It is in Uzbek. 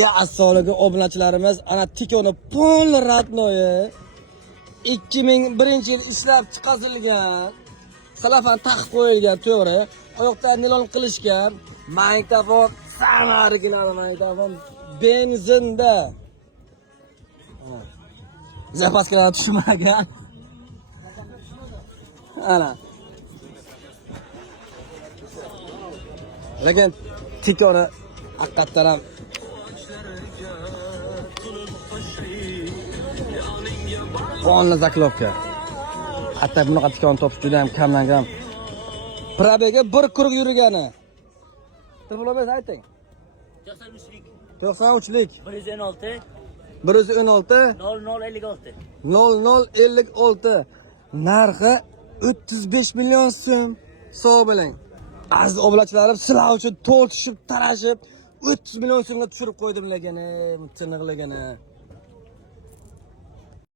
Ya assalomu obunachilarimiz, ana Tikoni pol ratnoyi 2001-yil ishlab chiqarilgan. Salafan taqib qo'yilgan, to'g'ri. Oyoqda nilon qilishgan. Magnitofon, sana original magnitofon benzinda. Zapaskalar tushmagan. Ana. Lekin Tikoni haqiqatan ham qonli zaklovka. Hatta bunaqa Tikoni topish juda ham kamdan kam. Probega bir kurg yurgani. To'g'rimi ayting? 93lik. 93lik. 116 116 0056. 0056. Narxi 35 million so'm. Sog' bo'ling. Aziz obunachilarim, sizlar uchun tortishib, tarashib 30 million so'mga tushirib qo'ydim lekin, tiniqligini.